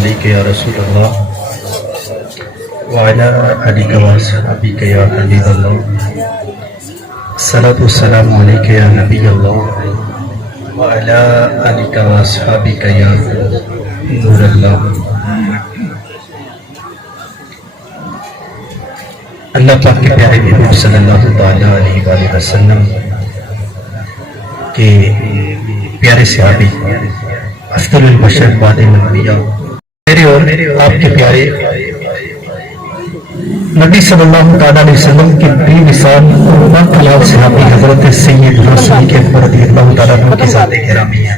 علیک یا رسول اللہ وعلی آلک و اصحابک یا حبیب اللہ، الصلاۃ والسلام علیک یا نبی اللہ وعلی آلک و اصحابک یا نور اللہ۔ اللہ پاک کے پیارے محبوب صلی اللہ تعالیٰ علیہ وآلہ وسلم کے پیارے صحابی افضل البشر بعد الانبیاء، میرے اور آپ کے پیارے نبی صلی اللہ تعالیٰ علیہ وسلم کے بے مثال باکمال صحابی حضرت سیدنا صدیق اکبر رضی اللہ تعالیٰ عنہ کی ذات گرامی ہے۔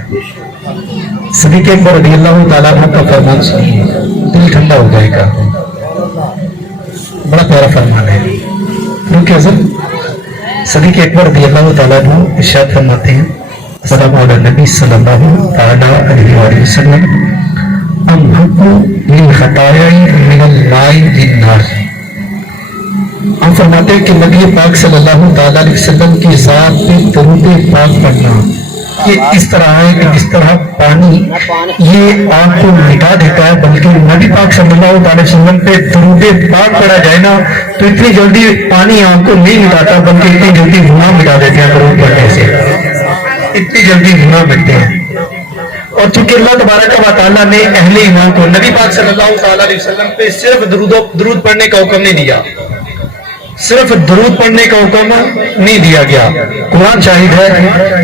صدیق اکبر رضی اللہ تعالیٰ عنہ کا فرمان سنیے، دل ٹھنڈا ہو جائے گا، بڑا پیارا فرمان ہے۔ کیونکہ حضرت صدیق اکبر رضی اللہ تعالیٰ عنہ ارشاد فرماتے ہیں، السلام علی نبی صلی اللہ تعالیٰ علیہ وآلہ وسلم امحق للخطایا من الماء للنار۔ ہم فرماتے ہیں کہ نبی پاک صلی اللہ تعالیٰ علیہ وسلم کی ذات پہ درود پاک پڑھنا یہ اس طرح ہے کہ جس طرح پانی یہ آنکھ کو مٹا دیتا ہے، بلکہ نبی پاک صلی اللہ تعالی وسلم پہ درود پاک پڑھا جائے نا تو اتنی جلدی پانی آنکھ کو نہیں مٹاتا، بلکہ اتنی جلدی گناہ مٹا دیتے ہیں درود پڑھنے سے، اتنی جلدی گناہ مٹتے ہیں۔ اور چونکہ اللہ تبارک و تعالیٰ نے اہل ایمان کو نبی پاک صلی اللہ تعالی علیہ وسلم پہ صرف درود پڑھنے کا حکم نہیں دیا، صرف درود پڑھنے کا حکم نہیں دیا گیا، قرآن شاہد ہے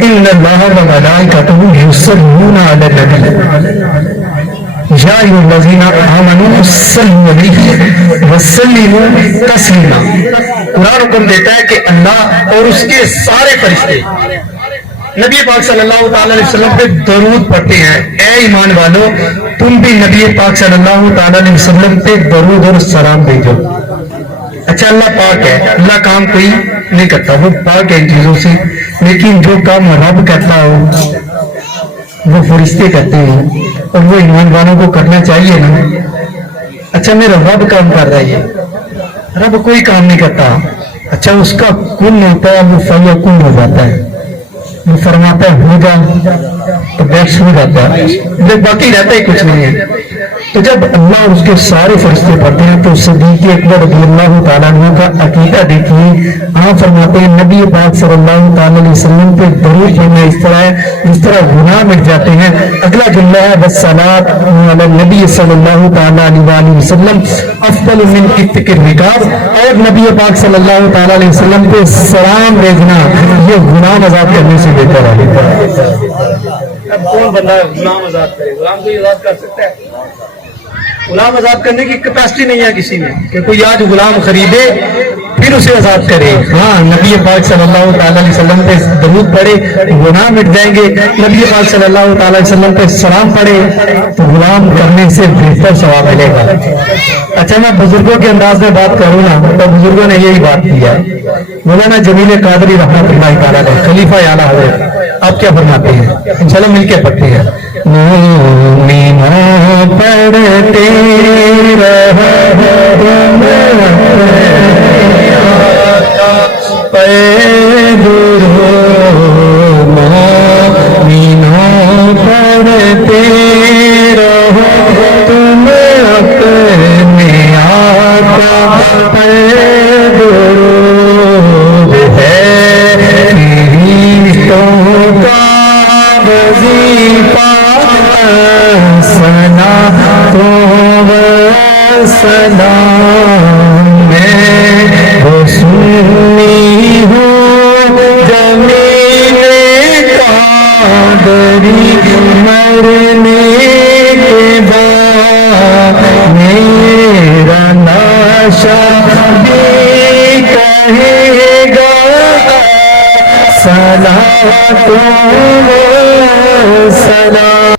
ان اللہ و ملائکتہ یصلون علی النبی یا ایھا الذین آمنوا صلوا علیہ وسلموا تسلیما۔ قرآن حکم دیتا ہے کہ اللہ اور اس کے سارے فرشتے نبی پاک صلی اللہ تعالی علیہ وسلم پہ درود پڑھتے ہیں۔ اے ایمان والو، تم بھی نبی پاک صلی اللہ تعالی علیہ وسلم پہ درود اور سلام بھیجو۔ اچھا، اللہ پاک ہے، اللہ کام کوئی نہیں کرتا، وہ پاک ہے ان چیزوں سے، لیکن جو کام رب کرتا ہو وہ فرشتے کرتے ہیں، اور وہ ایمان والوں کو کرنا چاہیے نا۔ اچھا، میرا رب کام کر رہا ہے، رب کوئی کام نہیں کرتا۔ اچھا، اس کا کن ہوتا ہے، وہ فیکون ہو جاتا ہے، وہ فرماتا ہے ہو جا تو بیٹھ ہو جاتا ہے، باقی رہتا ہی کچھ نہیں ہے۔ تو جب اللہ اور اس کے سارے فرشتے پڑھتے ہیں تو صدیق اکبر رضی اللہ تعالیٰ عنہ کا عقیدہ دیکھیے۔ آپ فرماتے ہیں نبی پاک صلی اللہ تعالیٰ علیہ وسلم پہ درود پڑھنا اس طرح ہے جس طرح گناہ مٹ جاتے ہیں۔ اگلا جملہ ہے والصلاۃ علی النبی صلی اللہ تعالیٰ علیہ وسلم افضل من عتق الرقاب، اور نبی پاک صلی اللہ تعالیٰ علیہ وسلم پہ سلام بھیجنا یہ گناہ آزاد کرنے سے بہتر ہے۔ اب کون بندہ غلام آزاد کرے؟ غلام کوئی آزاد کر سکتا ہے؟ غلام آزاد کرنے کی کیپیسٹی نہیں ہے کسی میں کہ کوئی آج غلام خریدے پھر اسے آزاد کرے۔ ہاں، نبی پاک صلی اللہ تعالیٰ علیہ وسلم پہ درود پڑھے گناہ مٹ جائیں گے، نبی پاک صلی اللہ تعالیٰ علیہ وسلم پہ سلام پڑھے تو غلام کرنے سے بہتر ثواب ملے گا۔ اچھا، میں بزرگوں کے انداز میں بات کروں نا تو بزرگوں نے یہی بات کی ہے۔ مولانا جمیل قادری رحمۃ اللہ تعالیٰ علیہ خلیفہ اعلیٰ حضرت، آپ کیا فرماتے ہیں؟ انشاءاللہ مل کے پڑھتے ہیں۔ مومنوں پڑھتے رہو مومنوں پڑھتے رہو تم اپنے آقا پہ درود ہے، فرشتوں کا وظیفہ سنا تو سلام میں وہ سنی ہوں جمیل قادری مرنے کے بعد میرا ناشا بھی کہے گا سلام تو سلام۔